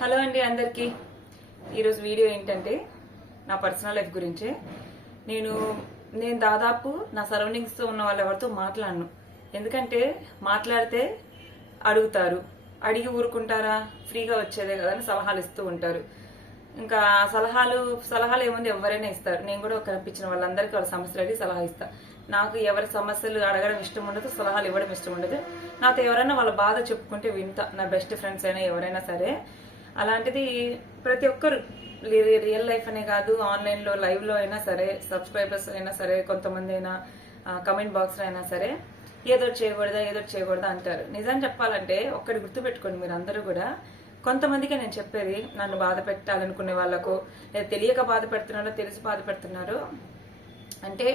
Hello అండి అందరికీ. ఈరోజు వీడియో ఏంటంటే నా పర్సనల్ లైఫ్ గురించే. నేను నేను దాదాపు నా సరౌండింగ్స్తో ఉన్న వాళ్ళు ఎవరితో మాట్లాడను. ఎందుకంటే మాట్లాడితే అడుగుతారు. అడిగి ఊరుకుంటారా? ఫ్రీగా వచ్చేదే కదా అని సలహాలు ఇస్తూ ఉంటారు. ఇంకా సలహాలు సలహాలు ఏముంది? ఎవరైనా ఇస్తారు. నేను కూడా కనిపించిన వాళ్ళందరికీ వాళ్ళ సమస్యలు అడిగి సలహా ఇస్తా. నాకు ఎవరి సమస్యలు అడగడం ఇష్టం ఉండదు సలహాలు ఇవ్వడం ఇష్టం ఉండదు. నాతో ఎవరైనా వాళ్ళ బాధ చెప్పుకుంటే వింటా. నా బెస్ట్ ఫ్రెండ్స్ అయినా ఎవరైనా సరే. అలాంటిది ప్రతి ఒక్కరు రియల్ లైఫ్ అనే కాదు ఆన్లైన్లో లైవ్లో అయినా సరే సబ్స్క్రైబర్స్ అయినా సరే కొంతమంది అయినా కమెంట్ బాక్స్లో అయినా సరే ఏదో చేయకూడదా ఏదో చేయకూడదా అంటారు. నిజం చెప్పాలంటే ఒక్కటి గుర్తుపెట్టుకోండి మీరు అందరూ కూడా. కొంతమందికి నేను చెప్పేది నన్ను బాధ పెట్టాలనుకునే వాళ్ళకు లేదా తెలియక బాధ పెడుతున్నారో తెలిసి బాధ పెడుతున్నారు అంటే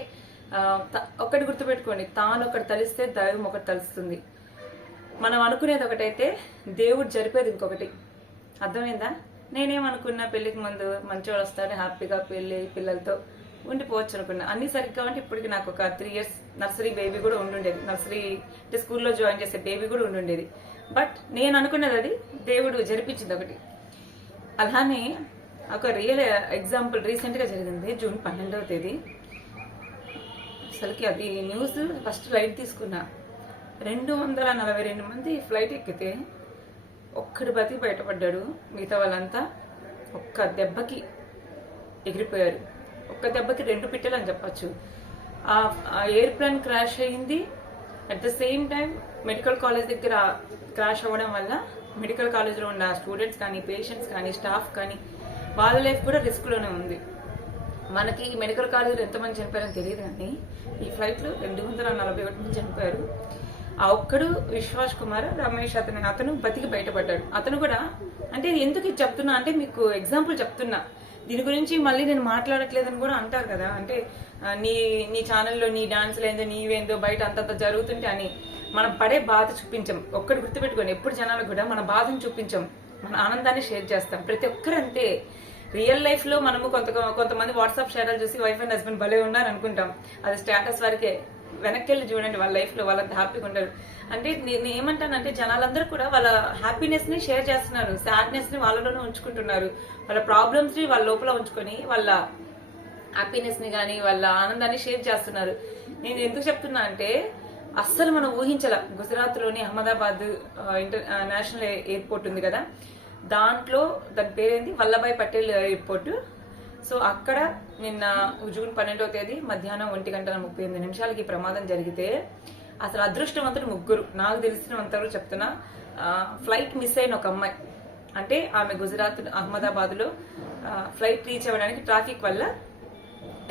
ఒక్కటి గుర్తుపెట్టుకోండి తాను ఒకటి తలిస్తే దైవం ఒకటి తలుస్తుంది. మనం అనుకునేది ఒకటైతే దేవుడు జరిపేది ఇంకొకటి. అర్థమైందా? నేనేమనుకున్నా పెళ్ళికి ముందు మంచోడు వస్తాడు హ్యాపీగా పెళ్ళి పిల్లలతో ఉండిపోవచ్చు అనుకున్నా. అన్ని సరిగ్గా అంటే ఇప్పటికి నాకు ఒక త్రీ ఇయర్స్ నర్సరీ బేబీ కూడా ఉండుండేది. నర్సరీ అంటే స్కూల్లో జాయిన్ చేసే బేబీ కూడా ఉండుండేది. బట్ నేను అనుకున్నది అది దేవుడు జరిపించింది ఒకటి. అలానే ఒక రియల్ ఎగ్జాంపుల్ రీసెంట్గా జరిగింది జూన్ పన్నెండవ తేదీ. అసలుకి అది న్యూస్ ఫస్ట్ ఫ్లైట్ తీసుకున్నా. రెండు వందల నలభై రెండు మంది ఫ్లైట్ ఎక్కితే ఒక్కడి బతికి బయటపడ్డాడు. మిగతా వాళ్ళంతా ఒక్క దెబ్బకి ఎగిరిపోయారు. ఒక్క దెబ్బకి రెండు పిట్టలు అని చెప్పచ్చు. ఆ ఎయిర్ప్లేన్ క్రాష్ అయ్యింది. At the same time medical college దగ్గర క్రాష్ అవ్వడం వల్ల మెడికల్ కాలేజ్లో ఉన్న స్టూడెంట్స్ కానీ పేషెంట్స్ కానీ స్టాఫ్ కానీ వాళ్ళ లైఫ్ కూడా రిస్క్లోనే ఉంది. మనకి మెడికల్ కాలేజీలో ఎంతమంది చనిపోయారని తెలియదు కానీ ఈ ఫ్లైట్లో రెండు వందల నలభై ఒకటి మంది చనిపోయారు. ఆ ఒక్కడు విశ్వాస్ కుమార్ రమేష్ అతను అతను బతికి బయటపడ్డాడు. అతను కూడా అంటే ఎందుకు ఇది చెప్తున్నా? అంటే మీకు ఎగ్జాంపుల్ చెప్తున్నా. దీని గురించి మళ్ళీ నేను మాట్లాడట్లేదని కూడా అంటారు కదా. అంటే నీ నీ ఛానల్లో నీ డాన్స్లు ఏందో నీవేందో బయట అంతంత జరుగుతుంటే అని మనం పడే బాధ చూపించాం. ఒక్కటి గుర్తుపెట్టుకోండి ఎప్పుడు జనాలకు కూడా మన బాధను చూపించాం. మన ఆనందాన్ని షేర్ చేస్తాం. ప్రతి ఒక్కరు అంతే రియల్ లైఫ్లో మనము కొంత కొంతమంది వాట్సాప్ షేర్లు చూసి వైఫ్ అండ్ హస్బెండ్ భలే ఉన్నారు అనుకుంటాం అది స్టేటస్ వరకే. వెనక్కి వెళ్ళి చూడండి వాళ్ళ లైఫ్లో వాళ్ళంత హ్యాపీగా ఉంటారు. అంటే నేను ఏమంటానంటే జనాలందరూ కూడా వాళ్ళ హ్యాపీనెస్ని షేర్ చేస్తున్నారు. సాడ్నెస్ని వాళ్ళలోనే ఉంచుకుంటున్నారు. వాళ్ళ ప్రాబ్లమ్స్ని వాళ్ళ లోపల ఉంచుకొని వాళ్ళ హ్యాపీనెస్ని కానీ వాళ్ళ ఆనందాన్ని షేర్ చేస్తున్నారు. నేను ఎందుకు చెప్తున్నా అంటే అస్సలు మనం ఊహించాల. గుజరాత్లోని అహ్మదాబాద్ ఇంటర్ నేషనల్ ఎయిర్పోర్ట్ ఉంది కదా. దాంట్లో దాని పేరేంది? వల్లభాయ్ పటేల్ ఎయిర్పోర్ట్. సో అక్కడ నిన్న జూన్ పన్నెండవ తేదీ మధ్యాహ్నం ఒంటి గంటల ముప్పై ఎనిమిది నిమిషాలకి ప్రమాదం జరిగితే అసలు అదృష్టవంతులు ముగ్గురు. నాకు తెలిసినంతవరకు చెప్తున్నా ఫ్లైట్ మిస్ అయిన ఒక అమ్మాయి. అంటే ఆమె గుజరాత్ అహ్మదాబాద్లో ఫ్లైట్ రీచ్ అవ్వడానికి ట్రాఫిక్ వల్ల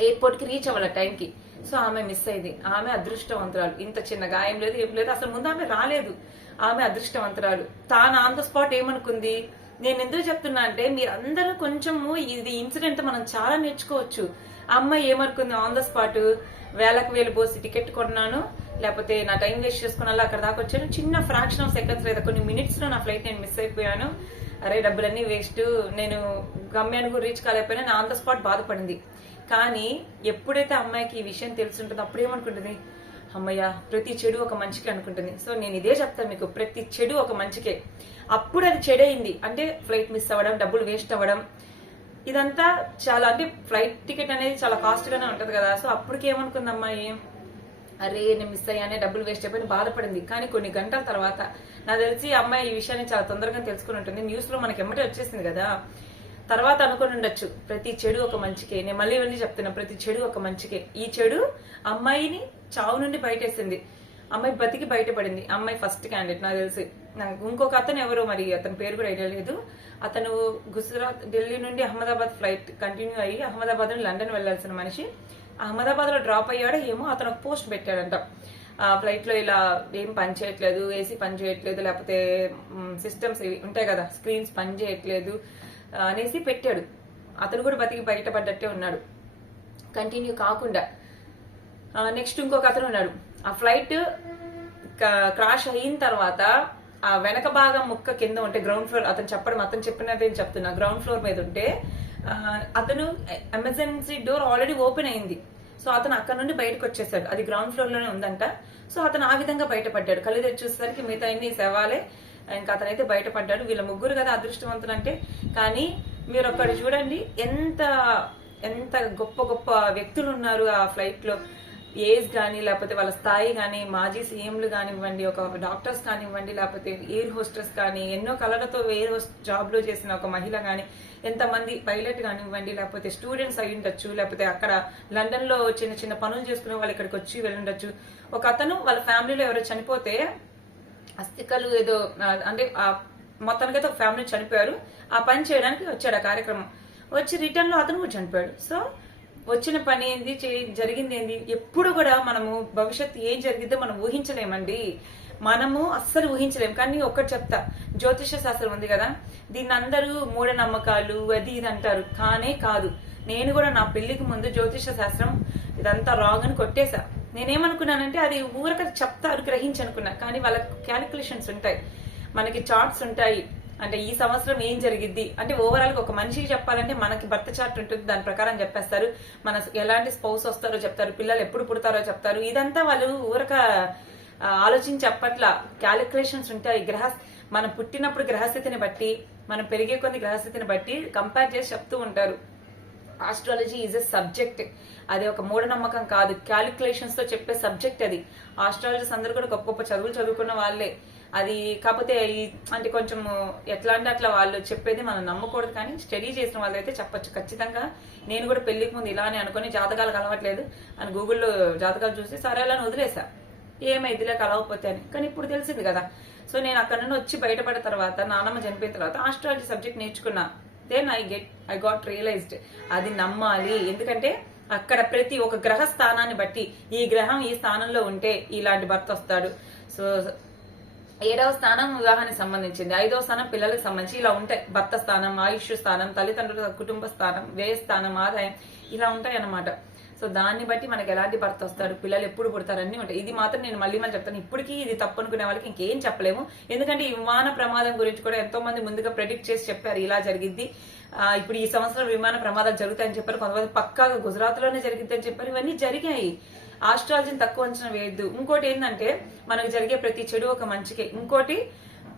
ఎయిర్పోర్ట్కి రీచ్ అవ్వాలి టైంకి. సో ఆమె మిస్ అయింది. ఆమె అదృష్టవంతురాలు. ఇంత చిన్న గాయం లేదు ఏం లేదు. అసలు ముందు ఆమె రాలేదు. ఆమె అదృష్టవంతురాలు. తాను ఆన్ ద స్పాట్ ఏమనుకుంది? నేను ఎందుకు చెప్తున్నా అంటే మీరందరూ కొంచెము ఇది ఇన్సిడెంట్ మనం చాలా నేర్చుకోవచ్చు. ఆ అమ్మాయి ఏమనుకుంది? ఆన్ ద స్పాట్ వేలకు వేలు పోసి టికెట్ కొన్నాను లేకపోతే నా టైం వేస్ట్ చేసుకున్నా అలా అక్కడ దాకా వచ్చాను. చిన్న ఫ్రాక్షన్ ఆఫ్ సెకండ్స్ లేదా కొన్ని మినిట్స్లో నా ఫ్లైట్ నేను మిస్ అయిపోయాను. అరే డబ్బులన్నీ వేస్ట్ నేను గమ్యానికి రీచ్ కాలేకపోయినా నా ఆన్ ద స్పాట్ బాధపడింది. కానీ ఎప్పుడైతే అమ్మాయికి ఈ విషయం తెలుసుంటుందో అప్పుడు ఏమనుకుంటుంది? అమ్మయ్య ప్రతి చెడు ఒక మంచికి అనుకుంటుంది. సో నేను ఇదే చెప్తాను మీకు ప్రతి చెడు ఒక మంచికే. అప్పుడు అది చెడైంది. అంటే ఫ్లైట్ మిస్ అవ్వడం డబ్బులు వేస్ట్ అవ్వడం ఇదంతా చాలా అంటే ఫ్లైట్ టికెట్ అనేది చాలా కాస్ట్గానే ఉంటుంది కదా. సో అప్పటికి ఏమనుకుంది అమ్మాయి అరే నేను మిస్ అయ్యానే డబ్బులు వేస్ట్ అయిపోయిన బాధపడింది. కానీ కొన్ని గంటల తర్వాత నాకు తెలిసి అమ్మాయి ఈ విషయాన్ని చాలా తొందరగా తెలుసుకుని ఉంటుంది. న్యూస్లో మనకి ఎమ్మటే వచ్చేసింది కదా. తర్వాత అనుకుని ఉండొచ్చు. ప్రతి చెడు ఒక మంచికే. నేను మళ్ళీ వెళ్ళి చెప్తున్నా. ప్రతి చెడు ఒక మంచికే. ఈ చెడు అమ్మాయిని చావు నుండి బయటేసింది. అమ్మాయి బతికి బయటపడింది. అమ్మాయి ఫస్ట్ క్యాండిడేట్ నాకు తెలిసి. నాకు ఇంకొక అతను ఎవరో మరి అతని పేరు కూడా ఐడియా లేదు. అతను గుజరాత్ ఢిల్లీ నుండి అహ్మదాబాద్ ఫ్లైట్ కంటిన్యూ అయ్యి అహ్మదాబాద్ నుండి లండన్ వెళ్ళాల్సిన మనిషి. అహ్మదాబాద్లో డ్రాప్ అయ్యాడో ఏమో అతను ఒక పోస్ట్ పెట్టాడంట. ఆ ఫ్లైట్లో ఇలా ఏం పని చేయట్లేదు ఏసీ పని చేయట్లేదు లేకపోతే సిస్టమ్స్ ఉంటాయి కదా స్క్రీన్స్ పని చేయట్లేదు. అనేసి పెట్టాడు. అతను కూడా బతికి బయటపడ్డట్టే ఉన్నాడు. కంటిన్యూ కాకుండా. నెక్స్ట్ ఇంకొక అతను ఉన్నాడు. ఆ ఫ్లైట్ క్రాష్ అయిన తర్వాత ఆ వెనక భాగం ముక్క కింద ఉంటే గ్రౌండ్ ఫ్లోర్ అతను చెప్పడం అతను చెప్పినట్టు నేను చెప్తున్నా. గ్రౌండ్ ఫ్లోర్ మీద ఉంటే అతను ఎమర్జెన్సీ డోర్ ఆల్రెడీ ఓపెన్ అయింది. సో అతను అక్కడ నుండి బయటకు వచ్చేసాడు. అది గ్రౌండ్ ఫ్లోర్లోనే ఉందంట. సో అతను ఆ విధంగా బయటపడ్డాడు. కళ్ళు తెరిచి చూసేసరికి మిగతా అన్ని శవాలే ఇంకా అతనైతే బయటపడ్డాడు. వీళ్ళ ముగ్గురు కదా అదృష్టవంతులు అంటే కానీ మీరు ఒక్కటి చూడండి ఎంత ఎంత గొప్ప గొప్ప వ్యక్తులు ఉన్నారు ఆ ఫ్లైట్లో. ఏజ్ కానీ లేకపోతే వాళ్ళ స్థాయి కానీ మాజీ సీఎంలు కానివ్వండి ఒక డాక్టర్స్ కానివ్వండి లేకపోతే ఎయిర్ హోస్టర్స్ కానీ ఎన్నో కళలతో ఎయిర్ హోస్ట్ జాబ్లో చేసిన ఒక మహిళ కానీ ఎంతమంది పైలట్ కానివ్వండి లేకపోతే స్టూడెంట్స్ అయి ఉండొచ్చు లేకపోతే అక్కడ లండన్లో చిన్న చిన్న పనులు చేసుకునే వాళ్ళు ఇక్కడికి వచ్చి వెళ్ళుండొచ్చు ఒక అతను వాళ్ళ ఫ్యామిలీలో ఎవరో చనిపోతే అస్థికలు ఏదో అంటే ఆ మొత్తానికి అయితే ఒక ఫ్యామిలీ చనిపోయారు. ఆ పని చేయడానికి వచ్చాడు ఆ కార్యక్రమం. వచ్చి రిటర్న్లో అతను కూడా చనిపోయాడు. సో వచ్చిన పని ఏంది జరిగింది ఏంది? ఎప్పుడు కూడా మనము భవిష్యత్తు ఏం జరిగిద్దో మనం ఊహించలేమండి. మనము అస్సలు ఊహించలేము కానీ ఒక్కటి చెప్తా. జ్యోతిష శాస్త్రం ఉంది కదా. దీన్ని అందరూ మూఢనమ్మకాలు అది ఇది అంటారు. కానే కాదు. నేను కూడా నా పెళ్ళికి ముందు జ్యోతిష శాస్త్రం ఇదంతా రాంగ్ అని కొట్టేశా. నేనేమనుకున్నానంటే అది ఊరక చెప్తారు గ్రహించి అనుకున్నా కానీ వాళ్ళ క్యాలిక్యులేషన్స్ ఉంటాయి. మనకి చార్ట్స్ ఉంటాయి. అంటే ఈ సంవత్సరం ఏం జరిగిద్ది? అంటే ఓవరాల్గా ఒక మనిషికి చెప్పాలంటే మనకి భర్త చార్ట్ ఉంటుంది. దాని ప్రకారం చెప్పేస్తారు. మన ఎలాంటి స్పౌస్ వస్తారో చెప్తారు. పిల్లలు ఎప్పుడు పుడతారో చెప్తారు. ఇదంతా వాళ్ళు ఊరక ఆలోచించి చెప్పట్ల క్యాలిక్యులేషన్స్ ఉంటాయి. గ్రహ మనం పుట్టినప్పుడు గ్రహస్థితిని బట్టి మనం పెరిగే కొన్ని గ్రహస్థితిని బట్టి కంపేర్ చేసి చెప్తూ ఉంటారు. ఆస్ట్రాలజీ ఈజ్ ఎ సబ్జెక్ట్ అది ఒక మూఢనమ్మకం కాదు. క్యాలిక్యులేషన్స్తో చెప్పే సబ్జెక్ట్ అది. ఆస్ట్రాలజీస్ అందరూ కూడా గొప్ప గొప్ప చదువులు చదువుకున్న వాళ్ళే. అది కాకపోతే అంటే కొంచెం ఎట్లా అంటే అట్లా వాళ్ళు చెప్పేది మనం నమ్మకూడదు కానీ స్టడీ చేసిన వాళ్ళైతే చెప్పొచ్చు. ఖచ్చితంగా నేను కూడా పెళ్ళికి ముందు ఇలానే అనుకుని జాతకాలు కలవట్లేదు అని గూగుల్లో జాతకాలు చూసి సరే అలా అని వదిలేసా. ఏమైందిలే కలవకపోతే అని. కానీ ఇప్పుడు తెలిసింది కదా. సో నేను అక్కడ నుండి వచ్చి బయటపడిన తర్వాత నానమ్మ చనిపోయిన తర్వాత ఆస్ట్రాలజీ సబ్జెక్ట్ నేర్చుకున్నా. Then I get I got realised అది నమ్మాలి. ఎందుకంటే అక్కడ ప్రతి ఒక గ్రహ స్థానాన్ని బట్టి ఈ గ్రహం ఈ స్థానంలో ఉంటే ఇలాంటి భర్త వస్తాడు. సో ఏడవ స్థానం వివాహానికి సంబంధించింది. ఐదవ స్థానం పిల్లలకు సంబంధించి ఇలా ఉంటాయి. భర్త స్థానం ఆయుష్ స్థానం తల్లిదండ్రుల కుటుంబ స్థానం వ్యయ స్థానం ఆదాయం ఇలా ఉంటాయి అన్నమాట సో దాన్ని బట్టి మనకి ఎలాంటి భర్త వస్తాడు పిల్లలు ఎప్పుడు పుడతారు అన్ని ఉంటాయి. ఇది మాత్రం నేను మళ్ళీ మళ్ళీ చెప్తాను. ఇప్పటికీ ఇది తప్పు అనుకునే వాళ్ళకి ఇంకేం చెప్పలేము. ఎందుకంటే ఈ విమాన ప్రమాదం గురించి కూడా ఎంతో మంది ముందుగా ప్రెడిక్ట్ చేసి చెప్పారు. ఇలా జరిగిద్ది. ఇప్పుడు ఈ సంవత్సరం విమాన ప్రమాదాలు జరుగుతాయని చెప్పారు. కొంతమంది పక్కాగా గుజరాత్లోనే జరిగిద్దని చెప్పారు. ఇవన్నీ జరిగాయి. ఆస్ట్రాలజీని తక్కువ అంచనా వేయద్దు. ఇంకోటి ఏంటంటే మనకు జరిగే ప్రతి చెడు ఒక మంచికే. ఇంకోటి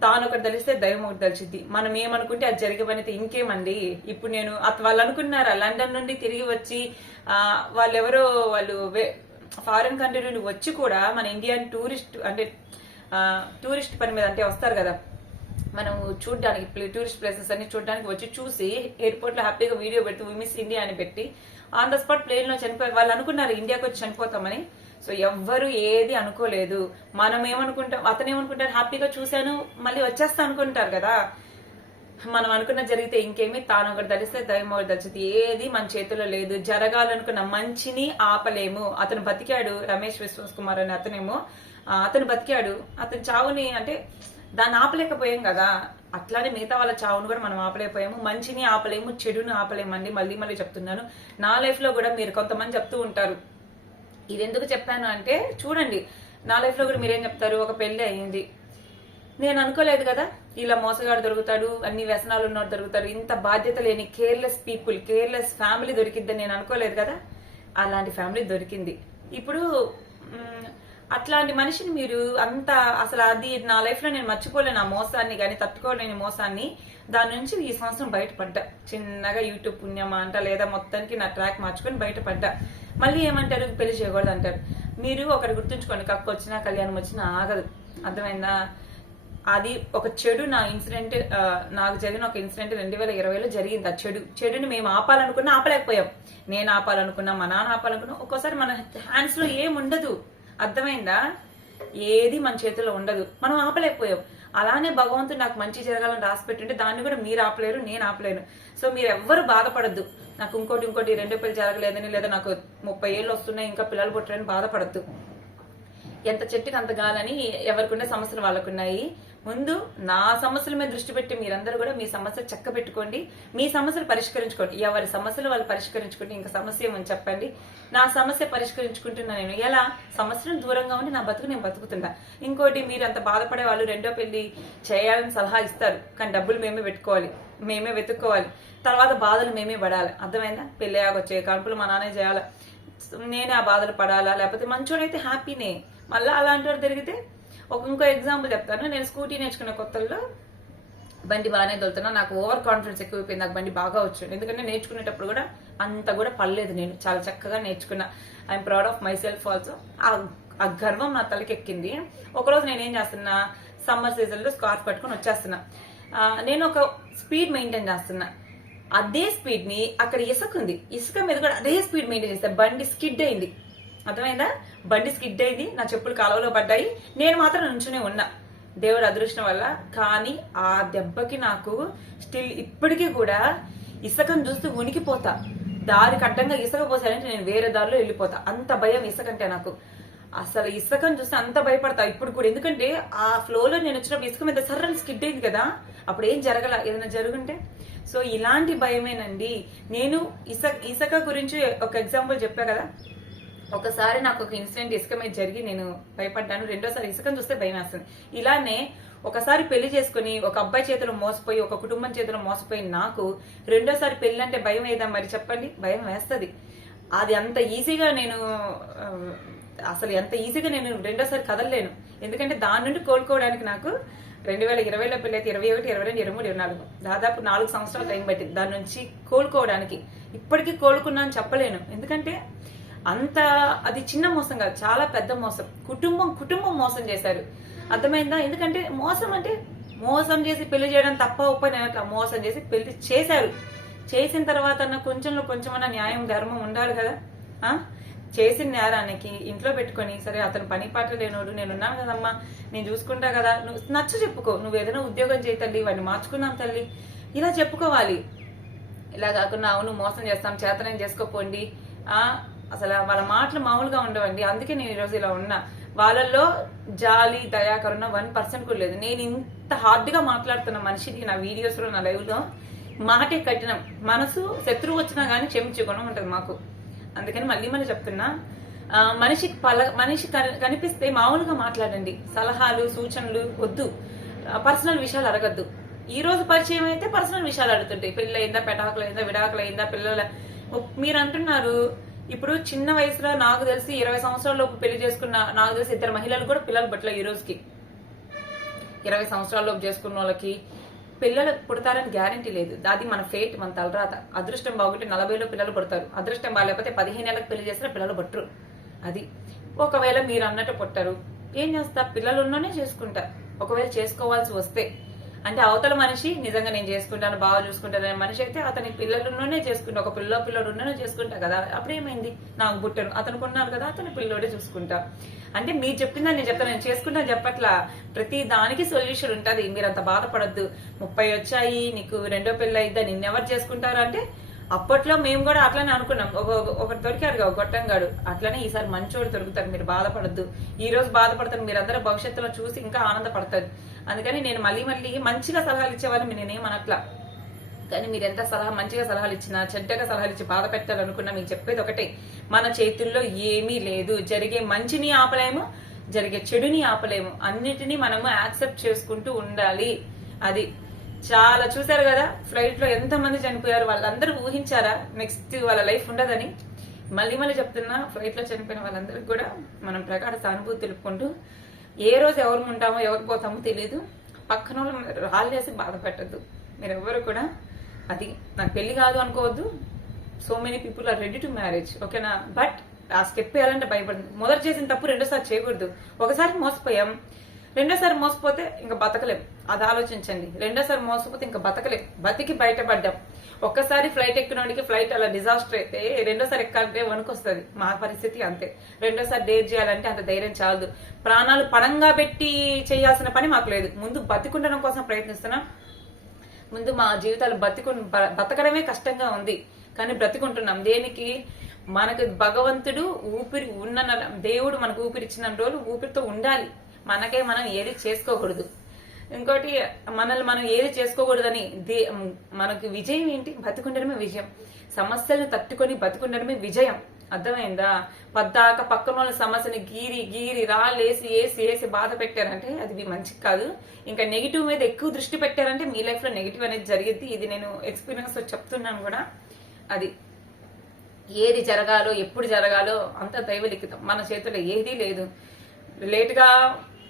తాను ఒకటి తెలిస్తే దైవం ఒకటి తెలిసిద్ది మనం ఏమనుకుంటే అది జరిగే పని అయితే ఇంకేమండి? ఇప్పుడు నేను అత- వాళ్ళు అనుకున్నారా లండన్ నుండి తిరిగి వచ్చి ఆ, వాళ్ళెవరో వాళ్ళు ఫారిన్ కంట్రీ నుండి వచ్చి కూడా మన ఇండియన్ టూరిస్ట్ అంటే టూరిస్ట్ పని మీద అంటే వస్తారు కదా. మనం చూడడానికి టూరిస్ట్ ప్లేసెస్ అన్ని చూడడానికి వచ్చి చూసి ఎయిర్పోర్ట్లో హ్యాపీగా వీడియో పెడుతూ మిస్ ఇండియా అని పెట్టి ఆన్ ద స్పాట్ ప్లేన్లో చనిపోయి వాళ్ళు అనుకున్నారు ఇండియాకి వచ్చి చనిపోతామని. సో ఎవ్వరు ఏది అనుకోలేదు. మనం ఏమనుకుంటాం అతను ఏమనుకుంటారు హ్యాపీగా చూశాను మళ్ళీ వచ్చేస్తా అనుకుంటారు కదా. మనం అనుకున్న జరిగితే ఇంకేమి? తాను ఒకటి దరిస్తే దయమోడు ఒకటి ఏది మన చేతిలో లేదు. జరగాలనుకున్న మంచిని ఆపలేము. అతను బతికాడు రమేష్ విశ్వాస్ కుమార్ అని అతనేమో అతను బతికాడు. అతని చావుని అంటే దాన్ని ఆపలేకపోయాం కదా. అట్లానే మిగతా వాళ్ళ చావును కూడా మనం ఆపలేకపోయాము. మంచిని ఆపలేము చెడుని ఆపలేమండి మళ్ళీ మళ్ళీ చెప్తున్నాను. నా లైఫ్లో కూడా మీరు కొంతమంది చెప్తూ ఉంటారు. ఇది ఎందుకు చెప్పాను అంటే చూడండి నా లైఫ్లో కూడా మీరేం చెప్తారు? ఒక పెళ్ళి అయింది నేను అనుకోలేదు కదా ఇలా మోసగాడు దొరుకుతాడు అన్ని వ్యసనాలు ఉన్నవాడు దొరుకుతాడు ఇంత బాధ్యత లేని కేర్లెస్ పీపుల్ కేర్లెస్ ఫ్యామిలీ దొరికిద్దని నేను అనుకోలేదు కదా అలాంటి ఫ్యామిలీ దొరికింది. ఇప్పుడు అట్లాంటి మనిషిని మీరు అంత అసలు అది నా లైఫ్లో నేను మర్చిపోలేను ఆ మోసాన్ని కానీ తట్టుకోలేని మోసాన్ని. దాని నుంచి ఈ సంవత్సరం బయటపడ్డా. చిన్నగా యూట్యూబ్ పుణ్యమా అంట లేదా మొత్తానికి నా ట్రాక్ మార్చుకొని బయటపడ్డా. మళ్ళీ ఏమంటారు? పెళ్ళి చేయకూడదు అంటారు. మీరు ఒకటి గుర్తుంచుకోండి కక్క వచ్చినా కళ్యాణం వచ్చినా ఆగదు. అర్థమైందా? అది ఒక చెడు నా ఇన్సిడెంట్ నాకు జరిగిన ఒక ఇన్సిడెంట్ రెండు వేల ఇరవైలో జరిగింది. ఆ చెడు చెడుని మేము ఆపాలనుకున్నా ఆపలేకపోయాం. నేను ఆపాలనుకున్నా మా నాన్న ఆపాలనుకున్నా ఒక్కోసారి మన హ్యాండ్స్లో ఏం ఉండదు అర్థమైందా? ఏది మన చేతిలో ఉండదు. మనం ఆపలేకపోయాం. అలానే భగవంతుడు నాకు మంచి జరగాలని రాసి పెట్టుంటే దాన్ని కూడా మీరు ఆపలేరు నేను ఆపలేను. సో మీరు ఎవ్వరు బాధపడద్దు. నాకు ఇంకోటి ఇంకోటి రెండో పిల్లలు జరగలేదని లేదా నాకు ముప్పై ఏళ్ళు వస్తున్నాయి ఇంకా పిల్లలు పుట్టారని బాధపడద్దు. ఎంత చెట్టుకి అంత గాలని ఎవరికున్న సమస్యలు వాళ్ళకున్నాయి. ముందు నా సమస్యల మీద దృష్టి పెట్టి మీరందరూ కూడా మీ సమస్య చక్క పెట్టుకోండి మీ సమస్యలు పరిష్కరించుకోండి. ఎవరి సమస్యలు వాళ్ళు పరిష్కరించుకుంటే ఇంకా సమస్య ఏమని చెప్పండి. నా సమస్య పరిష్కరించుకుంటున్నా నేను. ఎలా? సమస్యను దూరంగా ఉండి నా బతుకు నేను బతుకుతున్నా. ఇంకోటి మీరు అంత బాధపడే వాళ్ళు రెండో పెళ్ళి చేయాలని సలహా ఇస్తారు. కానీ డబ్బులు మేమే పెట్టుకోవాలి. మేమే వెతుక్కోవాలి. తర్వాత బాధలు మేమే పడాలి. అర్థమైందా? పెళ్ళి ఆగొచ్చే కడుపులు మా నాన్నే చేయాలి? నేనే ఆ బాధలు పడాలా? లేకపోతే మంచోడైతే హ్యాపీనే. మళ్ళీ అలాంటి వాడు తిరిగితే ఒక ఇంకో ఎగ్జాంపుల్ చెప్తాను. నేను స్కూటీ నేర్చుకునే కొత్తల్లో బండి బాగానే తోలుతున్నా నాకు ఓవర్ కాన్ఫిడెన్స్ ఎక్కువైపోయింది. నాకు బండి బాగా వచ్చు. ఎందుకంటే నేర్చుకునేటప్పుడు కూడా అంత కూడా పర్లేదు నేను. చాలా చక్కగా నేర్చుకున్నా. I'm proud of myself also ఆ గర్వం నా తలకి ఎక్కింది. ఒకరోజు నేను ఏం చేస్తున్నా? సమ్మర్ సీజన్లో స్కార్ఫ్ పట్టుకొని వచ్చేస్తున్నా. నేను ఒక స్పీడ్ మెయింటైన్ చేస్తున్నా. అదే స్పీడ్ని అక్కడ ఇసుక ఉంది ఇసుక మీద కూడా అదే స్పీడ్ మెయింటైన్ చేస్తా బండి స్కిడ్ అయింది. అర్థమైందా? బండి స్కిడ్ అయింది నా చెప్పులు కాలువలో పడ్డాయి. నేను మాత్రం నుంచునే ఉన్నా. దేవుడు అదృష్టం వల్ల. కానీ ఆ దెబ్బకి నాకు స్టిల్ ఇప్పటికీ కూడా ఇసుకను చూస్తూ ఉనికిపోతా. దారికి అడ్డంగా ఇసుక పోసానంటే నేను వేరే దారిలో వెళ్ళిపోతా. అంత భయం ఇసుకంటే నాకు. అసలు ఇసుకను చూస్తే అంత భయపడతా ఇప్పుడు కూడా. ఎందుకంటే ఆ ఫ్లోలో నేను వచ్చినప్పుడు ఇసుక మీద సర్రని స్కిడ్ అయింది కదా. అప్పుడు ఏం జరగల? ఏదైనా జరుగుంటే. సో ఇలాంటి భయమేనండి. నేను ఇసక ఇసుక గురించి ఒక ఎగ్జాంపుల్ చెప్పా కదా. ఒకసారి నాకు ఒక ఇన్సిడెంట్ ఇసుక మీద జరిగి నేను భయపడ్డాను. రెండోసారి ఇసుకను చూస్తే భయం వేస్తుంది. ఇలానే ఒకసారి పెళ్ళి చేసుకుని ఒక అబ్బాయి చేతిలో మోసపోయి ఒక కుటుంబం చేతిలో మోసపోయి నాకు రెండోసారి పెళ్ళి అంటే భయం వేదా మరి చెప్పండి? భయం వేస్తుంది. అది అంత ఈజీగా నేను అసలు ఎంత ఈజీగా నేను రెండోసారి కదలలేను. ఎందుకంటే దాని నుండి కోలుకోవడానికి నాకు రెండు వేల ఇరవైలో పెళ్ళి అయితే ఇరవై ఒకటి ఇరవై రెండు ఇరవై మూడు ఇరవై నాలుగు. దాదాపు నాలుగు సంవత్సరాలు టైం పట్టింది దాని నుంచి కోలుకోవడానికి. ఇప్పటికీ కోలుకున్నాను చెప్పలేను. ఎందుకంటే అంత అది చిన్న మోసం కాదు చాలా పెద్ద మోసం. కుటుంబం కుటుంబం మోసం చేశారు. అర్థమైందా? ఎందుకంటే మోసం అంటే మోసం చేసి పెళ్ళి చేయడం తప్ప ఉప్ప అట్లా మోసం చేసి పెళ్ళి చేశారు. చేసిన తర్వాత అన్న కొంచెంలో కొంచెమన్నా న్యాయం ధర్మం ఉండాలి కదా? చేసిన నేరానికి ఇంట్లో పెట్టుకొని సరే అతను పని పాట లేనోడు నేను ఉన్నాను కదమ్మా నేను చూసుకుంటా కదా నువ్వు నచ్చ చెప్పుకో. నువ్వు ఏదైనా ఉద్యోగం చేయి తల్లి వాడిని మార్చుకున్నాం తల్లి. ఇలా చెప్పుకోవాలి. ఇలా కాకుండా అవును మోసం చేస్తాం చేతనం చేసుకోపోండి. ఆ? అసలు వాళ్ళ మాటలు మామూలుగా ఉండవండి. అందుకే నేను ఈరోజు ఇలా ఉన్నా. వాళ్ళల్లో జాలి దయా కరుణ వన్ పర్సెంట్ కూడా లేదు. నేను ఇంత హార్డ్గా మాట్లాడుతున్న మనిషిని నా వీడియోస్లో నా లైవ్లో మాటే కఠినం. మనసు శత్రువు వచ్చినా కానీ క్షమించే గుణం ఉంటుంది మాకు. అందుకని మళ్ళీ మళ్ళీ చెప్తున్నా. మనిషికి పల మనిషి కనిపిస్తే మామూలుగా మాట్లాడండి. సలహాలు సూచనలు వద్దు. పర్సనల్ విషయాలు అడగద్దు. ఈ రోజు పరిచయం అయితే పర్సనల్ విషయాలు అడుగుతుంటాయి. పెళ్ళి అయిందా పెటాకులు అయిందా విడాకులు అయిందా పిల్లల మీరు అంటున్నారు. ఇప్పుడు చిన్న వయసులో నాకు తెలిసి ఇరవై సంవత్సరాల లోపు పెళ్ళి చేసుకున్న నాకు తెలిసి ఇద్దరు మహిళలు కూడా పిల్లలు పట్ల ఈ రోజుకి. ఇరవై సంవత్సరాల లోపు చేసుకున్న వాళ్ళకి పిల్లలు పుడతారని గ్యారంటీ లేదు. అది మన ఫేట్ మన తలరాత. అదృష్టం బాగుంటే నలభైలో పిల్లలు పుడతారు. అదృష్టం బాగాలేకపోతే పదిహేను ఏళ్ళకి పెళ్ళి చేసిన పిల్లలు పట్టరు. అది ఒకవేళ మీరు అన్నట్టు పుట్టరు. ఏం చేస్తా? పిల్లలు ఉన్నోనే చేసుకుంటా. ఒకవేళ చేసుకోవాల్సి వస్తే. అంటే అవతల మనిషి నిజంగా నేను చేసుకుంటాను బాగా చూసుకుంటాను అనే మనిషి అయితే అతని పిల్లలున్నోనే చేసుకుంటా. ఒక పిల్ల పిల్లడు ఉన్ననే చేసుకుంటా కదా. అప్పుడు ఏమైంది? నాకు బుట్టను అతనికి ఉన్నారు కదా అతని పిల్లోడే చూసుకుంటా. అంటే మీరు చెప్పిందని నేను చెప్తాను. నేను చేసుకుంటాను చెప్పట్లా. ప్రతి దానికి సొల్యూషన్ ఉంటది. మీరు అంత బాధపడద్దు. ముప్పై వచ్చాయి నీకు రెండో పెళ్ళి అయిద్దా నిన్నెవరు చేసుకుంటారు అంటే అప్పట్లో మేము కూడా అట్లనే అనుకున్నాం. ఒకరు ఒకటి దొరికారు కదా, ఒక గొట్టంగాడు అట్లనే ఈసారి మంచోడు దొరుకుతారు మీరు బాధపడద్దు. ఈ రోజు బాధపడతారు మీరందరూ భవిష్యత్తులో చూసి ఇంకా ఆనందపడతారు. అందుకని నేను మళ్ళీ మళ్ళీ మంచిగా సలహాలు ఇచ్చేవాళ్ళని నేనేం అనట్లా. కానీ మీరు ఎంత సలహా మంచిగా సలహాలు ఇచ్చినా చెడ్డగా సలహాలు ఇచ్చి బాధ పెట్టాలనుకున్నా మీకు చెప్పేది ఒకటే. మన చేతుల్లో ఏమీ లేదు. జరిగే మంచిని ఆపలేము జరిగే చెడుని ఆపలేము. అన్నిటినీ మనము యాక్సెప్ట్ చేసుకుంటూ ఉండాలి. అది చాలా చూసారు కదా? ఫ్లైట్లో ఎంత మంది చనిపోయారు? వాళ్ళందరూ ఊహించారా? నెక్స్ట్ వాళ్ళ లైఫ్ ఉండదని? మళ్ళీ మళ్ళీ చెప్తున్నా ఫ్లైట్లో చనిపోయిన వాళ్ళందరికీ కూడా మనం ప్రకార సానుభూతి తెలుపుకుంటూ ఏ రోజు ఎవరు ఉంటామో ఎవరు పోతామో తెలియదు పక్కన వాళ్ళు మీద రాళ్ళేసి బాధ పెట్టద్దు మీరు ఎవరు కూడా అది నాకు పెళ్ళి కాదు అనుకోవద్దు. So many people are ready to marriage ఓకేనా బట్ ఆ స్టెప్ వేయాలంటే భయపడింది మొదటి చేసిన తప్పు రెండోసారి చేయకూడదు. ఒకసారి మోసపోయాం. రెండోసారి మోసపోతే ఇంకా బతకలేం అది ఆలోచించండి. రెండోసారి మోసపోతే ఇంకా బతకలేం బతికి బయటపడ్డాం. ఒక్కసారి ఫ్లైట్ ఎక్కినోడికి ఫ్లైట్ అలా డిజాస్టర్ అయితే రెండోసారి ఎక్కాలంటే వణుకొస్తుంది. మా పరిస్థితి అంతే. రెండోసారి డేర్ చేయాలంటే అంత ధైర్యం చాలదు. ప్రాణాలు పణంగా పెట్టి చేయాల్సిన పని మాకు లేదు. ముందు బతికుండడం కోసం ప్రయత్నిస్తున్నాం. ముందు మా జీవితాలు బతికు బ- బతకడమే కష్టంగా ఉంది. కానీ బ్రతికుంటున్నాం. దేనికి? మనకు భగవంతుడు ఊపిరి ఉన్న దేవుడు మనకు ఊపిరి ఇచ్చిన రోజులు ఊపిరితో ఉండాలి. మనకే మనం ఏది చేసుకోకూడదు. ఇంకోటి మనల్ని మనం ఏది చేసుకోకూడదని దే మనకు విజయం ఏంటి? బతుకుండడమే విజయం. సమస్యలను తట్టుకొని బతుకుండడమే విజయం. అర్థమైందా? పద్దాక పక్కన వాళ్ళ సమస్యని గీరి గీరి రాళ్ళేసి వేసి వేసి బాధ పెట్టారంటే అది మీ మంచిది కాదు. ఇంకా నెగిటివ్ మీద ఎక్కువ దృష్టి పెట్టారంటే మీ లైఫ్లో నెగిటివ్ అనేది జరిగింది ఇది నేను ఎక్స్పీరియన్స్తో చెప్తున్నాను కూడా. అది ఏది జరగాలో ఎప్పుడు జరగాలో అంత దైవలిఖితం. మన చేతిలో ఏదీ లేదు. లేటుగా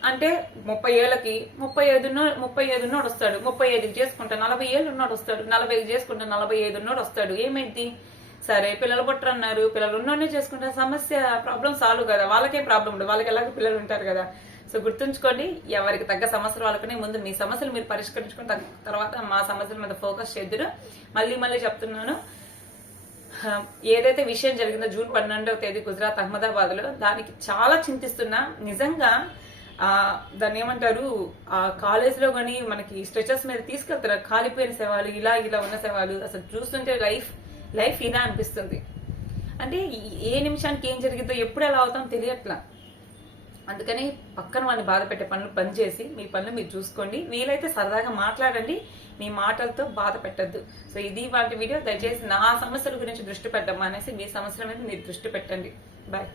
అంటే ముప్పై ఏళ్ళకి ముప్పై ఐదు ముప్పై ఐదు ఉన్నోడు వస్తాడు. ముప్పై ఐదుకి చేసుకుంటా నలభై ఏళ్ళు ఉన్నోడు వస్తాడు. నలభై ఐదు చేసుకుంటా నలభై ఐదు ఉన్నోడు వస్తాడు. ఏమైంది? సరే పిల్లలు పుట్టరన్నారు. పిల్లలు ఉన్నోనే చేసుకుంటా సమస్య ప్రాబ్లం సాల్వ్ కదా. వాళ్ళకే ప్రాబ్లం ఉండదు. వాళ్ళకి ఎలాగో పిల్లలు ఉంటారు కదా. సో గుర్తుంచుకోండి ఎవరికి తగ్గ సమస్యలు వాళ్ళకనే ముందు మీ సమస్యలు మీరు పరిష్కరించుకుని తర్వాత మా సమస్యల మీద ఫోకస్ చేద్దరు. మళ్ళీ మళ్ళీ చెప్తున్నాను. ఏదైతే విషయం జరిగిందో జూన్ పన్నెండవ తేదీ గుజరాత్ అహ్మదాబాద్లో దానికి చాలా చింతిస్తున్నా. నిజంగా దాన్ని ఏమంటారు? ఆ కాలేజ్లో కానీ మనకి స్ట్రెచర్స్ మీద తీసుకెళ్తారు? కాలిపోయిన శవాలు ఇలా ఇలా ఉన్న శవాలు అసలు చూస్తుంటే లైఫ్ లైఫ్ ఇలా అనిపిస్తుంది. అంటే ఏ నిమిషానికి ఏం జరిగిందో ఎప్పుడు ఎలా అవుతాం తెలియట్లా. అందుకని పక్కన వాళ్ళని బాధ పెట్టే పనులు పని చేసి మీ పనులు మీరు చూసుకోండి. వీలైతే సరదాగా మాట్లాడండి. మీ మాటలతో బాధ పెట్టద్దు. సో ఇది వాటి వీడియో. దయచేసి నా సమస్యల గురించి దృష్టి పెట్టమ్మా అనేసి మీ సమస్యల మీద మీరు దృష్టి పెట్టండి. బాయ్